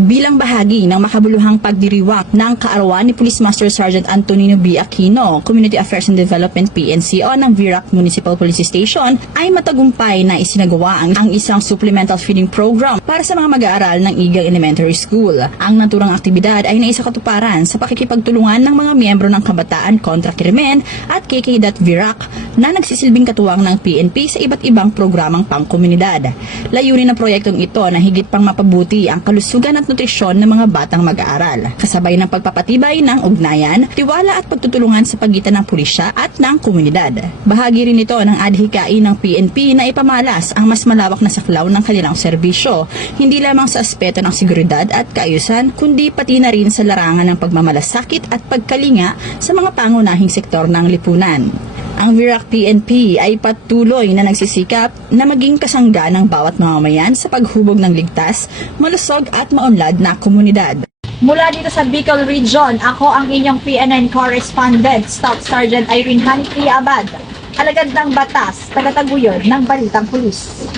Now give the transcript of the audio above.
Bilang bahagi ng makabuluhang pagdiriwang ng kaarawan ni Police Master Sergeant Antonino B. Aquino, Community Affairs and Development PNCO ng Virac Municipal Police Station, ay matagumpay na isinagawa ang isang supplemental feeding program para sa mga mag-aaral ng Igang Elementary School. Ang naturang aktibidad ay naisakatuparan sa pakikipagtulungan ng mga miyembro ng Kabataan Kontra Krimen at KK.Virac na nagsisilbing katuwang ng PNP sa iba't ibang programang pangkomunidad. Layunin ng proyektong ito na higit pang mapabuti ang kalusugan at nutrisyon ng mga batang mag-aaral, kasabay ng pagpapatibay ng ugnayan, tiwala at pagtutulungan sa pagitan ng pulisya at ng komunidad. Bahagi rin ito ng adhikain ng PNP na ipamalas ang mas malawak na saklaw ng kanilang serbisyo, hindi lamang sa aspeto ng seguridad at kaayusan, kundi pati na rin sa larangan ng pagmamalasakit at pagkalinga sa mga pangunahing sektor ng lipunan. Ang Virac PNP ay patuloy na nagsisikap na maging kasangga ng bawat mamamayan sa paghubog ng ligtas, malusog at maunlad na komunidad. Mula dito sa Bicol Region, ako ang inyong PNN correspondent, Staff Sergeant Irene Hanti Abad, alagad ng batas, tagataguyod ng Balitang Pulis.